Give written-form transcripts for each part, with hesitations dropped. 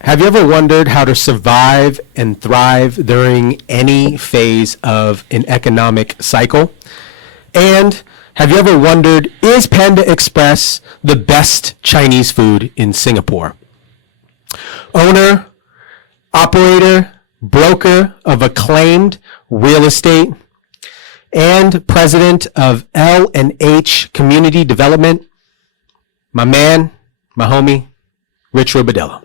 Have you ever wondered how to survive and thrive during any phase of an economic cycle? And have you ever wondered, is Panda Express the best Chinese food in Singapore? Owner, operator, broker of acclaimed real estate, and president of L&H Community Development, my man, my homie, Rich Robledo.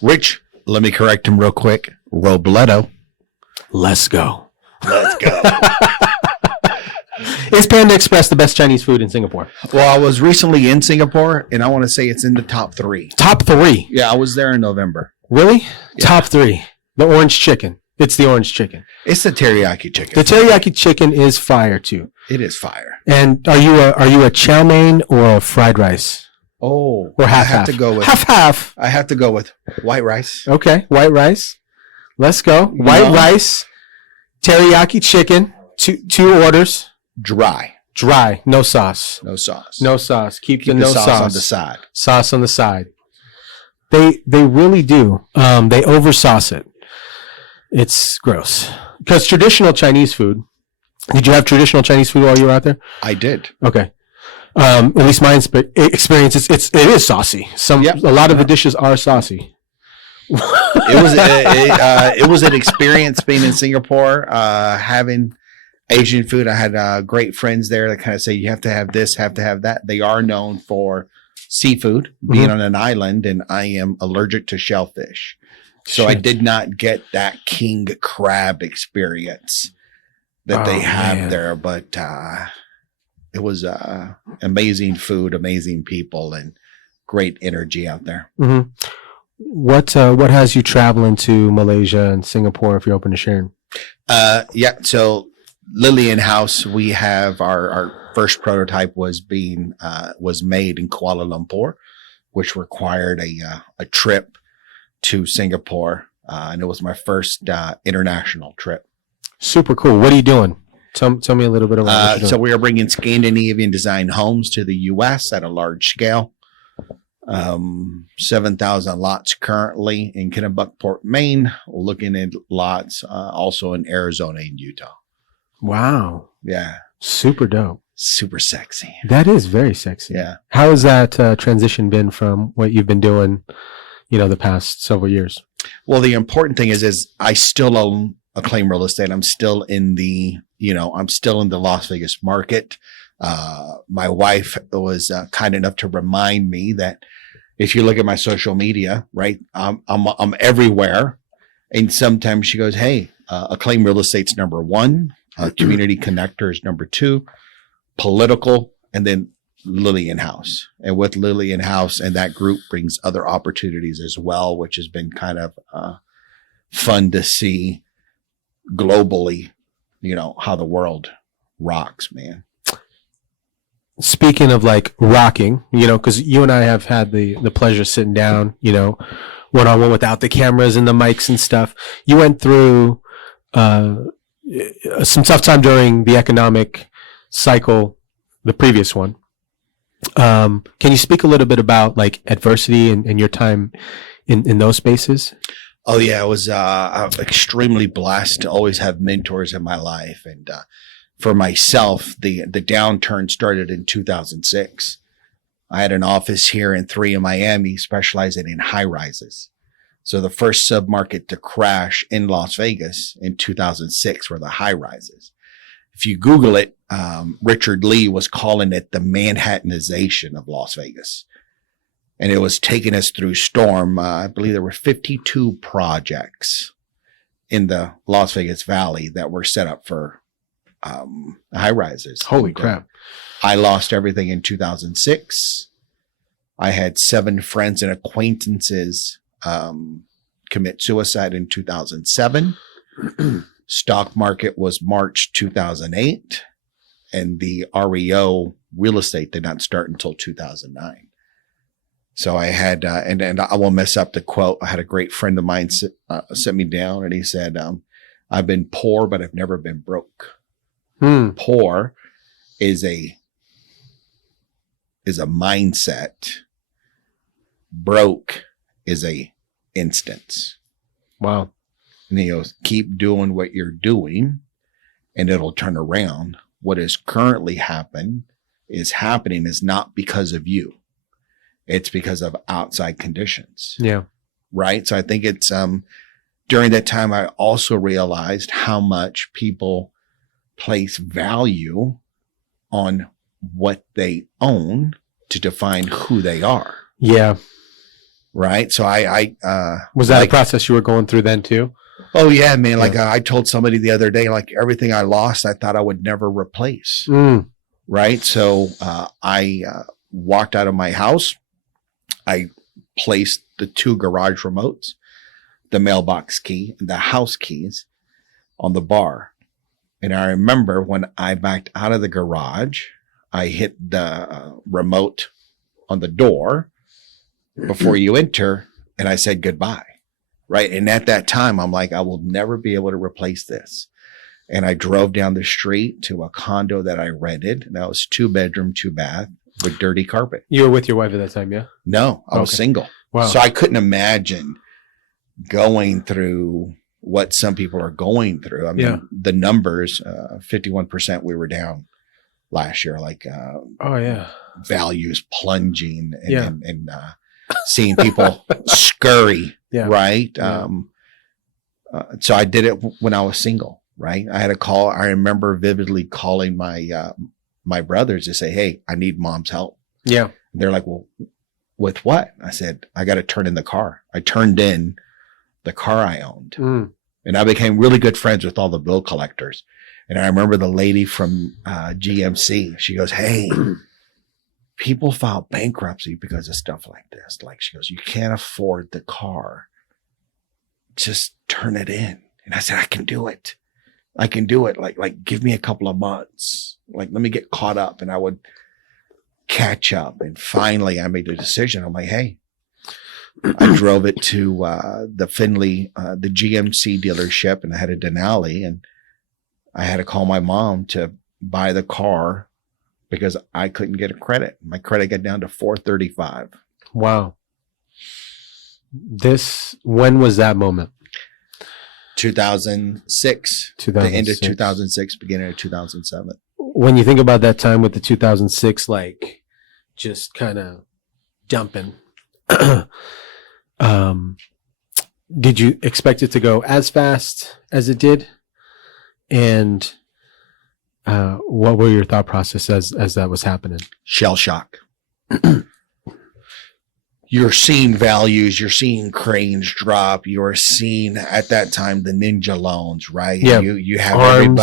Rich, let me correct him real quick. Robledo. Let's go. Let's go. Is Panda Express the best Chinese food in Singapore? Well, I was recently in Singapore, and I want to say it's in the top 3. Top 3? Yeah, I was there in November. Really? Yeah. Top 3. The orange chicken. It's the orange chicken. It's the teriyaki chicken. The teriyaki chicken is fire too. It is fire. And are you a chow mein or a fried rice? Oh, Or half I have to go with half. I have to go with white rice. Okay, white rice. Let's go. White rice, teriyaki chicken. Two orders. Dry, no sauce. no sauce. No sauce. Keep the the no sauce on the side. Sauce on the side. They really do. They oversauce it. It's gross. Because traditional Chinese food. Did you have traditional Chinese food while you were out there? I did. Okay. At least my experience it is saucy. A lot of the dishes are saucy. It was an experience being in Singapore, having Asian food. I had great friends there that kind of say you have to have this, have to have that. They are known for seafood, being on an island, and I am allergic to shellfish. So I did not get that king crab experience that they have there, but it was amazing food, amazing people, and great energy out there. Mm-hmm. What has you traveling to Malaysia and Singapore, if you're open to sharing? So Lillian House, we have our first prototype was made in Kuala Lumpur, which required a trip to Singapore, and it was my first international trip. Super cool. What are you doing? Tell me a little bit about what you're doing. So we are bringing Scandinavian design homes to the U.S. at a large scale. 7,000 lots currently in Kennebunkport, Maine. Looking at lots also in Arizona and Utah. Wow. Yeah. Super dope. Super sexy. That is very sexy. Yeah. How has that transition been from what you've been doing, the past several years? Well, the important thing is I still own Acclaim Real Estate. I'm still in the Las Vegas market. My wife was kind enough to remind me that if you look at my social media, right, I'm everywhere. And sometimes she goes, hey, Acclaim Real Estate's number 1, Community Connector is number 2, political, and then Lillian House. And with Lillian House and that group brings other opportunities as well, which has been kind of fun to see globally, how the world rocks, man. Speaking of like rocking, because you and I have had the pleasure sitting down, one-on-one without the cameras and the mics and stuff. You went through some tough time during the economic cycle, the previous one. Can you speak a little bit about like adversity and your time in those spaces? Oh yeah, I was extremely blessed to always have mentors in my life, and for myself, the downturn started in 2006. I had an office here and 3 in Miami, specializing in high rises. So the first submarket to crash in Las Vegas in 2006 were the high rises. If you Google it, Richard Lee was calling it the Manhattanization of Las Vegas. And it was taking us through storm. I believe there were 52 projects in the Las Vegas Valley that were set up for high rises. Holy crap. I lost everything in 2006. I had 7 friends and acquaintances commit suicide in 2007. Stock market was March 2008. And the REO real estate did not start until 2009. So I had, and I won't mess up the quote. I had a great friend of mine sit me down, and he said, I've been poor, but I've never been broke. Poor is a mindset broke is a instance. Wow. And he goes, keep doing what you're doing and it'll turn around. What is currently happening is not because of you. It's because of outside conditions. Yeah. Right. So I think it's, during that time, I also realized how much people place value on what they own to define who they are. Yeah. Right. So was that a process you were going through then too? Oh yeah, man. Like I told somebody the other day, like everything I lost, I thought I would never replace. Right. So, I walked out of my house. I placed the 2 garage remotes, the mailbox key, and the house keys on the bar. And I remember when I backed out of the garage, I hit the remote on the door before you enter, and I said goodbye. Right. And at that time, I'm like, I will never be able to replace this. And I drove down the street to a condo that I rented. And that was 2-bedroom, 2-bath with dirty carpet. You were with your wife at that time, yeah? No, I was single. Wow. So I couldn't imagine going through what some people are going through. I mean, the numbers, 51% we were down last year, like values plunging and seeing people scurry, right? Yeah. So I did it when I was single, right? I had a call. I remember vividly calling my brothers to say, hey, I need mom's help. Yeah. And they're like, well, with what? I said, I got to turn in the car. I turned in the car I owned. And I became really good friends with all the bill collectors. And I remember the lady from GMC, she goes, hey, people file bankruptcy because of stuff like this. Like she goes, you can't afford the car. Just turn it in. And I said, I can do it. I can do it. Like give me a couple of months. Like, let me get caught up. And I would catch up. And finally I made a decision. I'm like, hey, I drove it to the Findlay, the GMC dealership, and I had a Denali, and I had to call my mom to buy the car because I couldn't get a credit. My credit got down to 435. Wow. When was that moment? 2006. The end of 2006, beginning of 2007. When you think about that time with the 2006, like just kind of dumping, did you expect it to go as fast as it did? And what were your thought process as that was happening? Shell shock. You're seeing values, you're seeing cranes drop, you're seeing at that time the ninja loans, right? Yeah. You have Arms.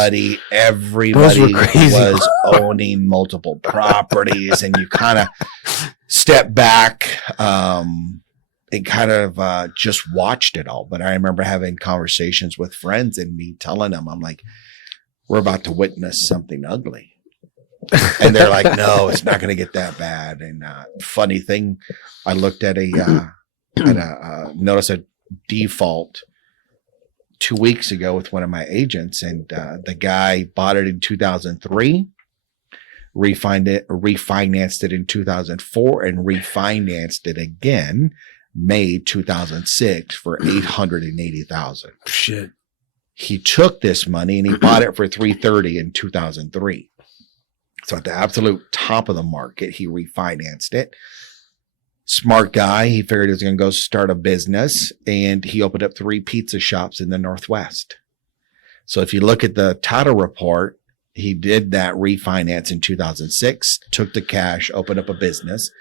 everybody was owning multiple properties, and you kind of step back and kind of just watched it all. But I remember having conversations with friends and me telling them, I'm like, we're about to witness something ugly. And they're like, no, it's not going to get that bad. And funny thing, I looked at a notice of default 2 weeks ago with one of my agents, and the guy bought it in 2003, refinanced it in 2004, and refinanced it again May 2006 for $880,000. Shit. He took this money and he bought it for $330 in 2003. So at the absolute top of the market, he refinanced it. Smart guy. He figured he was going to go start a business, and he opened up 3 pizza shops in the Northwest. So if you look at the title report, he did that refinance in 2006, took the cash, opened up a business.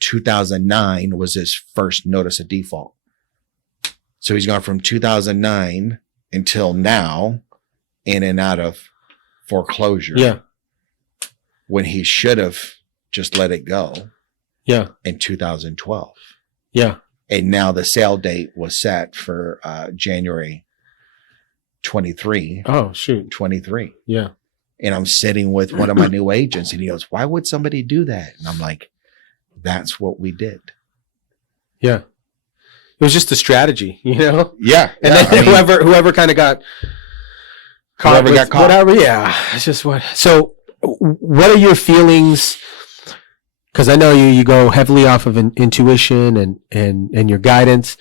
2009 was his first notice of default. So he's gone from 2009 until now in and out of foreclosure. Yeah. When he should have just let it go. Yeah. In 2012. Yeah. And now the sale date was set for January 23. Oh, shoot. 23. Yeah. And I'm sitting with one of my new agents, and he goes, why would somebody do that? And I'm like, that's what we did. Yeah. It was just a strategy, you know? Yeah. And then whoever kind of got caught. Whatever. Yeah. It's just what. So what are your feelings because I know you go heavily off of intuition and your guidance.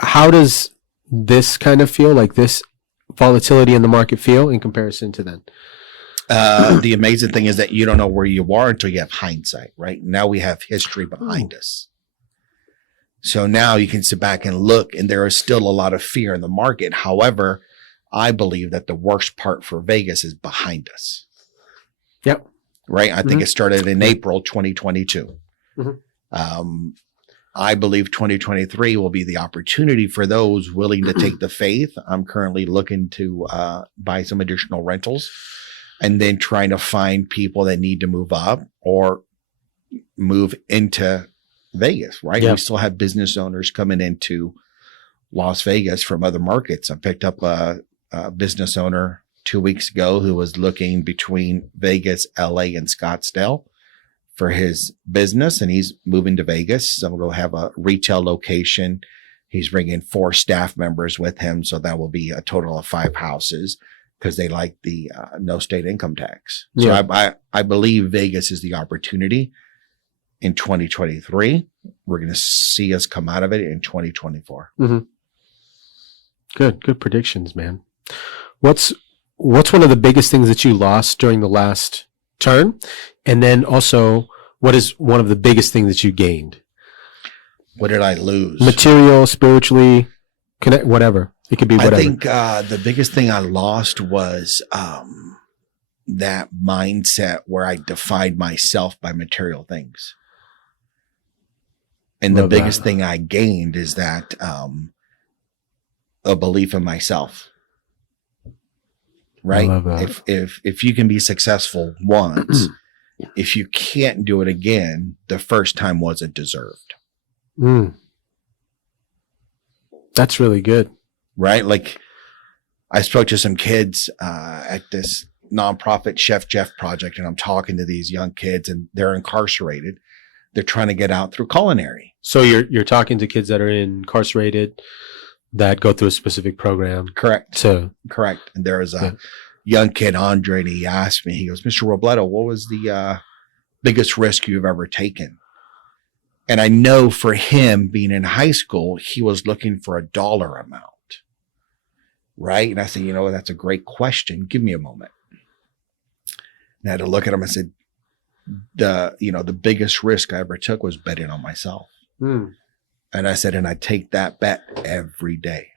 How does this kind of feel, like this volatility in the market, feel in comparison to then? The amazing thing is that you don't know where you are until you have hindsight, right? Now we have history behind us. So now you can sit back and look, and there is still a lot of fear in the market. However, I believe that the worst part for Vegas is behind us. Yep. Right? I think it started in April 2022. I believe 2023 will be the opportunity for those willing to take the faith. I'm currently looking to buy some additional rentals, and then trying to find people that need to move up or move into Vegas, right? Yeah. We still have business owners coming into Las Vegas from other markets. I picked up a business owner 2 weeks ago who was looking between Vegas, LA, and Scottsdale for his business, and he's moving to Vegas. So we'll have a retail location. He's bringing 4 staff members with him. So that will be a total of 5 houses, because they like the no state income tax. So Yeah. I believe Vegas is the opportunity in 2023. We're going to see us come out of it in 2024. Good predictions, man. What's one of the biggest things that you lost during the last turn? And then also, what is one of the biggest things that you gained? What did I lose? Material, spiritually, connect, whatever. It could be whatever. I think the biggest thing I lost was that mindset where I defined myself by material things. And the biggest thing I gained is that a belief in myself. Right? I love that. If you can be successful once, if you can't do it again, the first time wasn't deserved. That's really good. Right? Like, I spoke to some kids at this nonprofit Chef Jeff project, and I'm talking to these young kids, and they're incarcerated. They're trying to get out through culinary. So you're talking to kids that are incarcerated that go through a specific program. Correct. Correct. And there was a young kid, Andre, and he asked me, he goes, Mr. Robledo, what was the biggest risk you've ever taken? And I know for him, being in high school, he was looking for a dollar amount. Right? And I said, that's a great question. Give me a moment. And I had to look at him. I said, the biggest risk I ever took was betting on myself. And I said, and I take that bet every day.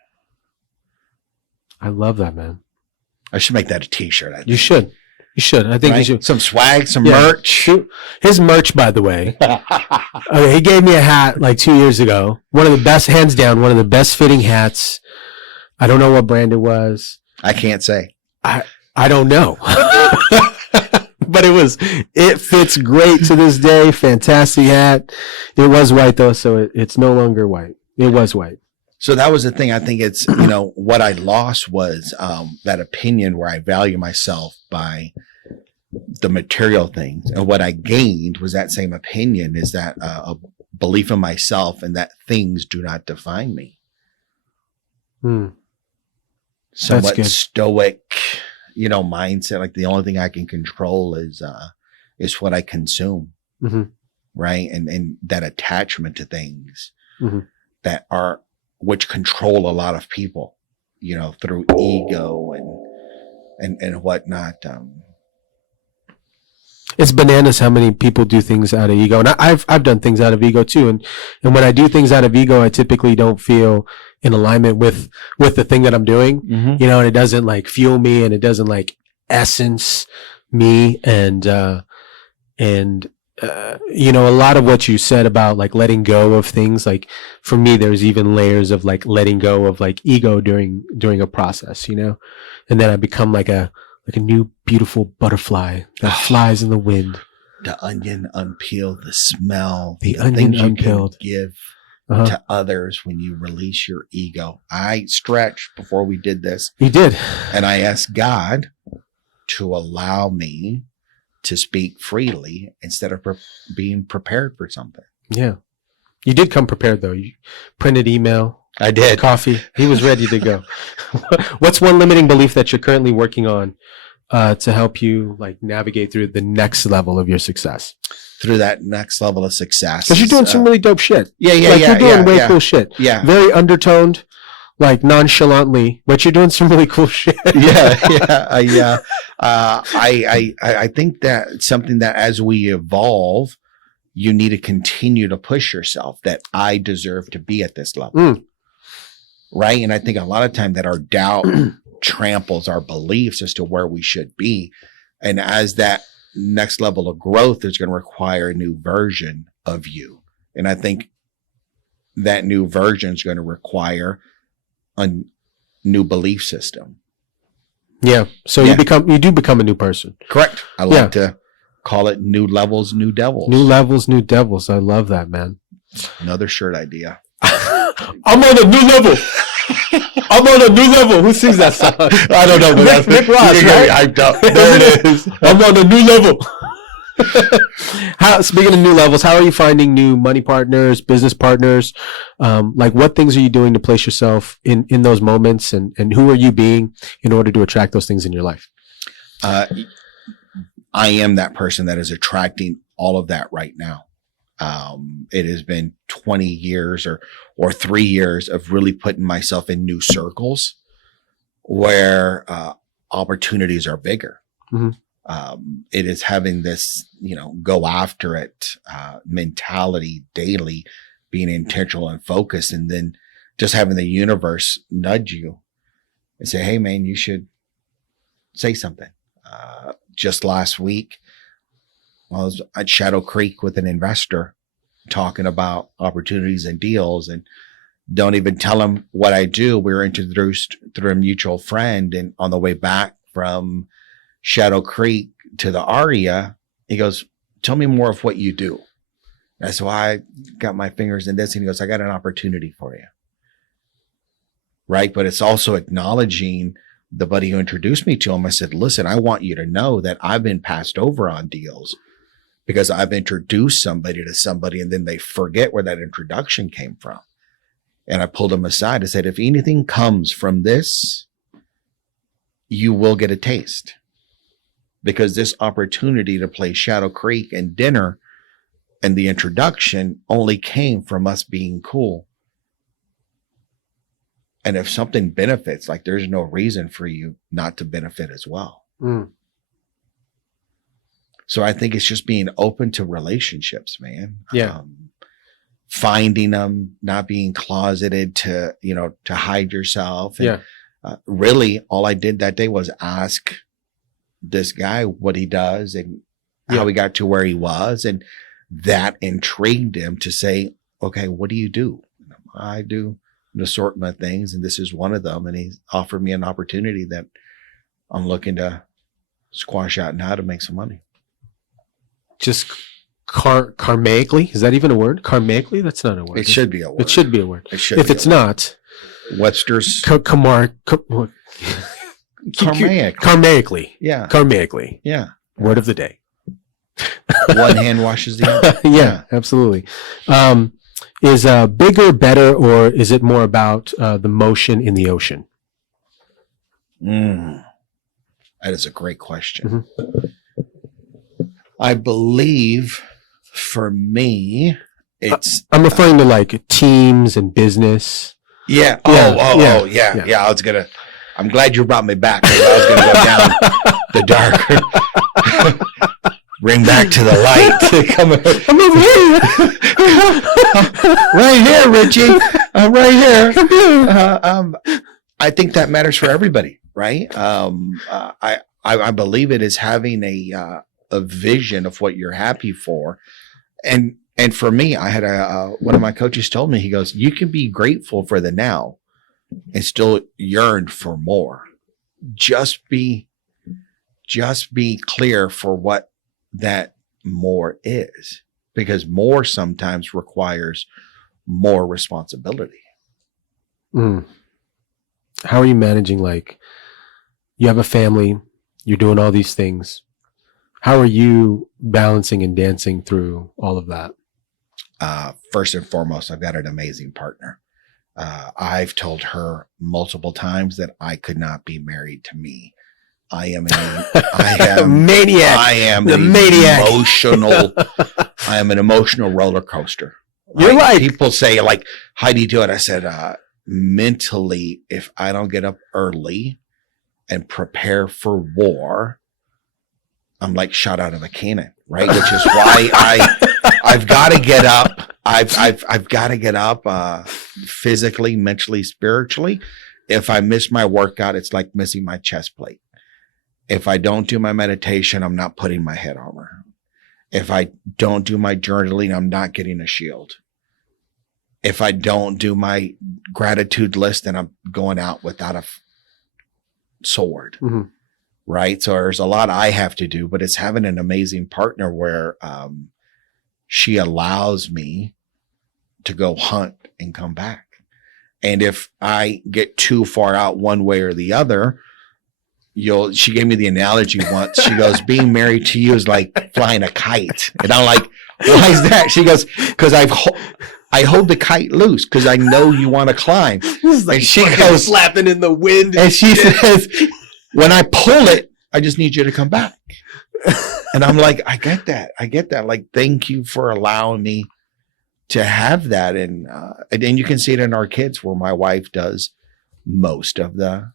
I love that, man. I should make that a t-shirt. I think. You should. I think you should. Some swag, some merch. His merch, by the way. He gave me a hat like 2 years ago. One of the best, hands down, one of the best fitting hats. I don't know what brand it was. I can't say. I don't know. But it fits great to this day. Fantastic hat. It was white though, so it's no longer white. It was white. So that was the thing. I think it's, what I lost was that opinion where I value myself by the material things. And what I gained was that same opinion, is that a belief in myself and that things do not define me. Somewhat stoic, mindset. Like, the only thing I can control is what I consume. Right. And that attachment to things which control a lot of people, through ego and whatnot. It's bananas how many people do things out of ego. And I've done things out of ego too. And when I do things out of ego, I typically don't feel in alignment with the thing that I'm doing, and it doesn't like fuel me, and it doesn't like essence me. And a lot of what you said about like letting go of things, like for me, there's even layers of like letting go of like ego during a process, and then I become like a new beautiful butterfly that flies in the wind. The onion unpeeled, the smell, the onion unpeeled. Give to others when you release your ego. I stretched before we did this. You did. And I asked God to allow me to speak freely instead of being prepared for something. Yeah. You did come prepared though. You printed email. I did. Coffee. He was ready to go. What's one limiting belief that you're currently working on to help you like navigate through the next level of your success? Through that next level of success. Because you're doing some really dope shit. Yeah, Like you're doing way cool shit. Yeah. Very undertoned, like nonchalantly, but you're doing some really cool shit. Yeah. I think that it's something that as we evolve, you need to continue to push yourself, that I deserve to be at this level. Right. And I think a lot of time that our doubt tramples our beliefs as to where we should be. And as that next level of growth is going to require a new version of you. And I think that new version is going to require a new belief system. Yeah. So you do become a new person. Correct. I like to call it new levels, new devils. New levels, new devils. I love that, man. Another shirt idea. I'm on a new level. I'm on a new level. Who sings that song? I don't know. But Rick Ross, right? I don't. There it is. I'm on a new level. Speaking of new levels, how are you finding new money partners, business partners? Like what things are you doing to place yourself in those moments, and who are you being in order to attract those things in your life? I am that person that is attracting all of that right now. It has been 20 years or 3 years of really putting myself in new circles where opportunities are bigger. Mm-hmm. It is having this, go after it mentality daily, being intentional and focused, and then just having the universe nudge you and say, hey, man, you should say something. Just last week, I was at Shadow Creek with an investor talking about opportunities and deals, and don't even tell him what I do. We were introduced through a mutual friend, and on the way back from Shadow Creek to the Aria, he goes, tell me more of what you do. And I said, well, I got my fingers in this. And he goes, I got an opportunity for you. Right. But it's also acknowledging the buddy who introduced me to him. I said, listen, I want you to know that I've been passed over on deals because I've introduced somebody to somebody and then they forget where that introduction came from. And I pulled him aside. I said, if anything comes from this, you will get a taste, because this opportunity to play Shadow Creek and dinner and the introduction only came from us being cool. And if something benefits, like there's no reason for you not to benefit as well. Mm. So I think it's just being open to relationships, man. Yeah. Finding them, not being closeted to hide yourself. And, really all I did that day was ask this guy what he does and how he got to where he was. And that intrigued him to say, okay, what do you do? I do an assortment of things, and this is one of them. And he offered me an opportunity that I'm looking to squash out now to make some money. Just karmically? Is that even a word? Karmically? That's not a word. It should be a word. It should be a word. It should. If it's not, Webster's karmically. Yeah. Karmically. Yeah. Word of the day. One hand washes the other. Yeah, absolutely. Is bigger better, or is it more about the motion in the ocean? That is a great question. Mm-hmm. I believe for me, I'm referring to like teams and business. Yeah. Yeah. I'm glad you brought me back. I was going to go down the dark. Bring back to the light. Come I'm over here. Right here, Richie. I'm right here. I think that matters for everybody, right? I believe it is having a vision of what you're happy for. And for me, I had one of my coaches told me, he goes, you can be grateful for the now and still yearn for more. Just be clear for what that more is, because more sometimes requires more responsibility. How are you managing, like, you have a family, you're doing all these things. How are you balancing and dancing through all of that? First and foremost, I've got an amazing partner. I've told her multiple times that I could not be married to me I am maniac. I am The an maniac. emotional. I am an emotional roller coaster. You're like, people say, like, how do you do it? I said, mentally, if I don't get up early and prepare for war, I'm like shot out of a cannon, right? Which is why I've got to get up. I've got to get up physically, mentally, spiritually. If I miss my workout, it's like missing my chest plate. If I don't do my meditation, I'm not putting my head armor. If I don't do my journaling, I'm not getting a shield. If I don't do my gratitude list, then I'm going out without a sword. Mhm. Right. So there's a lot I have to do, but it's having an amazing partner where she allows me to go hunt and come back. And if I get too far out one way or the other, she gave me the analogy once. She goes, being married to you is like flying a kite. And I'm like, why is that? She goes, because I hold the kite loose because I know you want to climb. like, and she goes flapping in the wind. And she says, when I pull it, I just need you to come back. And I'm like, I get that. Like, thank you for allowing me to have that. And you can see it in our kids where my wife does most of the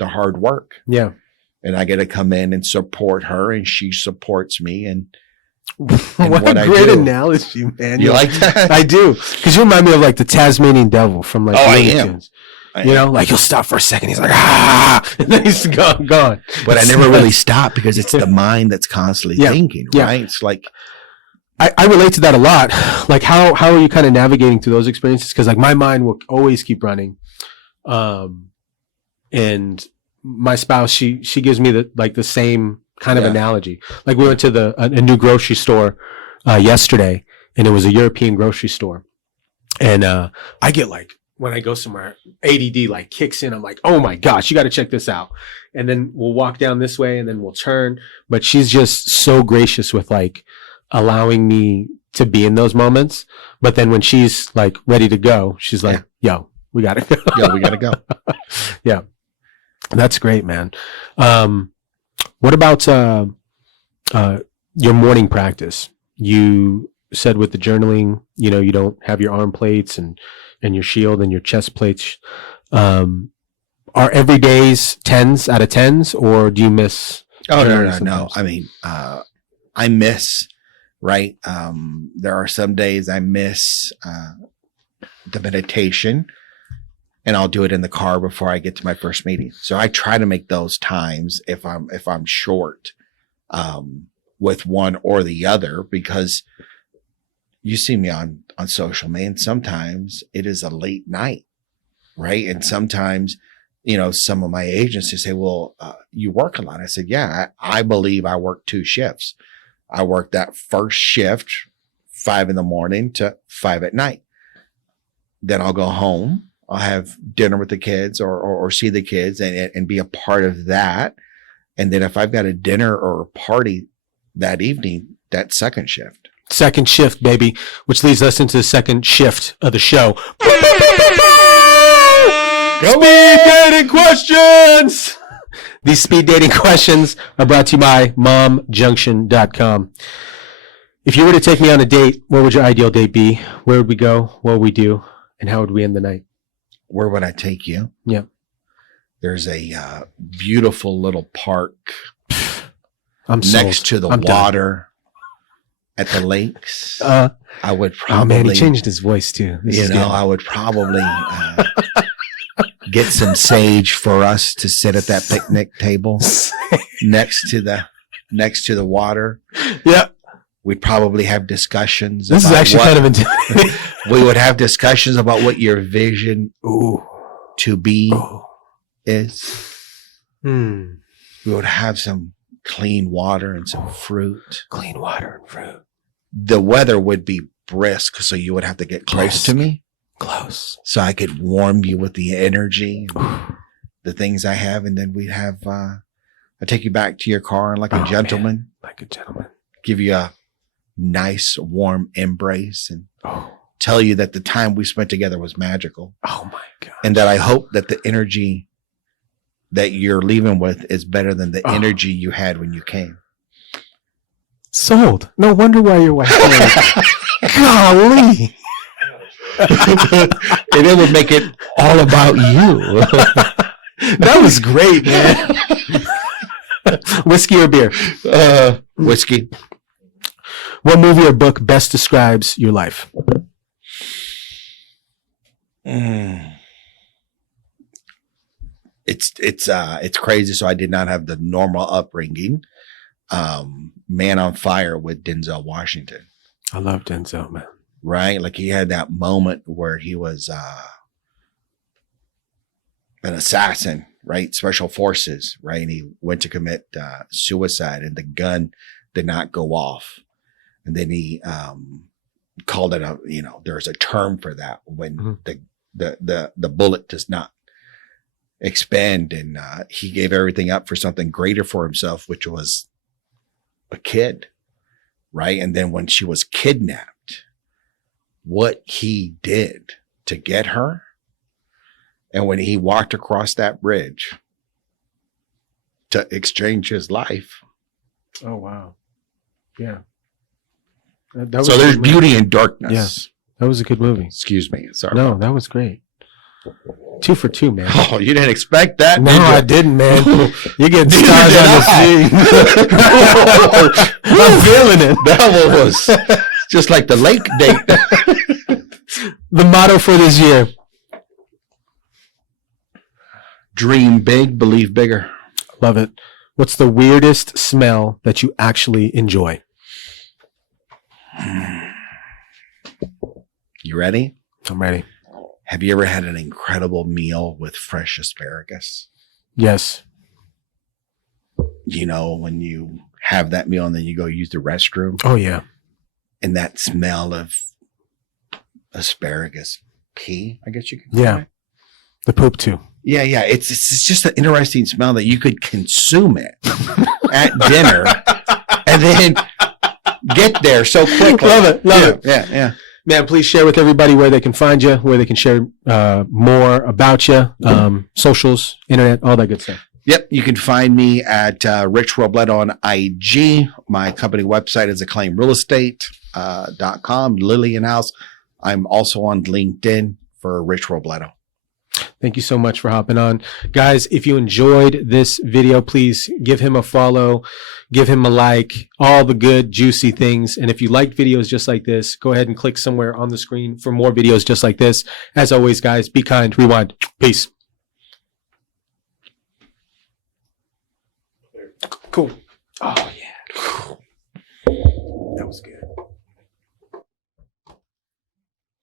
hard work. Yeah. And I get to come in and support her and she supports me. And what a great analogy, man. You like that? I do. Because you remind me of like the Tasmanian devil from like I am. Like he'll stop for a second. He's like, and then he's gone. But I never really stop because it's the mind that's constantly thinking, right? It's like, I relate to that a lot. Like how are you kind of navigating through those experiences? Because like my mind will always keep running. And my spouse, she gives me the same kind of analogy. Like we went to a new grocery store yesterday, and it was a European grocery store. And I get like, when I go somewhere, ADD like kicks in. I'm like, oh my gosh, you got to check this out. And then we'll walk down this way and then we'll turn. But she's just so gracious with like allowing me to be in those moments. But then when she's like ready to go, she's like, yo, we got to go. Yeah, we got to go. Yeah. That's great, man. What about your morning practice? You said with the journaling, you don't have your arm plates and your shield and your chest plates. Are every day's 10s out of 10s, or do you miss? Oh, no. I mean, I miss, right? There are some days I miss the meditation, and I'll do it in the car before I get to my first meeting. So I try to make those times if I'm short with one or the other, because you see me on social, man. Sometimes it is a late night, right? And sometimes, some of my agents, they say, well, you work a lot. I said, yeah, I believe I work 2 shifts. I work that first shift, 5 a.m. to 5 p.m. Then I'll go home. I'll have dinner with the kids or see the kids and be a part of that. And then if I've got a dinner or a party that evening, that's second shift. Second shift, baby, which leads us into the second shift of the show. Speed dating questions. These speed dating questions are brought to you by momjunction.com. If you were to take me on a date, what would your ideal date be? Where would we go? What would we do? And how would we end the night? Where would I take you? Yeah. There's a beautiful little park sold. next to the water at the lakes. I would probably. Oh man, he changed his voice too. I would probably get some sage for us to sit at that picnic table next to the water. Yeah. We'd probably have discussions. This is actually kind of intimidating. We would have discussions about what your vision to be is. We would have some clean water and some fruit. Clean water and fruit. The weather would be brisk, so you would have to get close to me. Close. So I could warm you with the energy, and the things I have, and then we'd have, I'd take you back to your car like a gentleman. Man. Like a gentleman. Give you a nice, warm embrace and tell you that the time we spent together was magical. Oh my God. And that I hope that the energy that you're leaving with is better than the energy you had when you came. Sold. No wonder why your wife married. Golly. And it would make it all about you. That was great, man. Whiskey or beer? Whiskey. What movie or book best describes your life? It's crazy. So I did not have the normal upbringing. Man on Fire with Denzel Washington. I love Denzel, man. Right? Like he had that moment where he was an assassin, right? Special forces, right? And he went to commit suicide and the gun did not go off. And then he called it there's a term for that when the bullet does not expand, and he gave everything up for something greater for himself, which was a kid, right? And then when she was kidnapped, what he did to get her, and when he walked across that bridge to exchange his life. Oh, wow. Yeah. So there's beauty in darkness. Yeah, that was a good movie. Excuse me. Sorry. No, that was great. 2 for 2, man. Oh, you didn't expect that? No, I didn't, man. You're getting stars on the screen. I'm feeling it. That one was just like the lake date. The motto for this year. Dream big, believe bigger. Love it. What's the weirdest smell that you actually enjoy? You ready? I'm ready. Have you ever had an incredible meal with fresh asparagus? Yes. You know, when you have that meal and then you go use the restroom. Oh, yeah. And that smell of asparagus pea, I guess you could call Yeah. it. The poop too. Yeah, yeah. It's just an interesting smell that you could consume it at dinner and then get there so quickly. Love it. Love it. Yeah, yeah. Man, please share with everybody where they can find you, where they can share more about you, socials, internet, all that good stuff. Yep. You can find me at Rich Robledo on IG. My company website is acclaimrealestate.com, Lillian House. I'm also on LinkedIn for Rich Robledo. Thank you so much for hopping on. Guys, if you enjoyed this video, please give him a follow, give him a like, all the good, juicy things. And if you like videos just like this, go ahead and click somewhere on the screen for more videos just like this. As always, guys, be kind, rewind. Peace. Cool. Oh.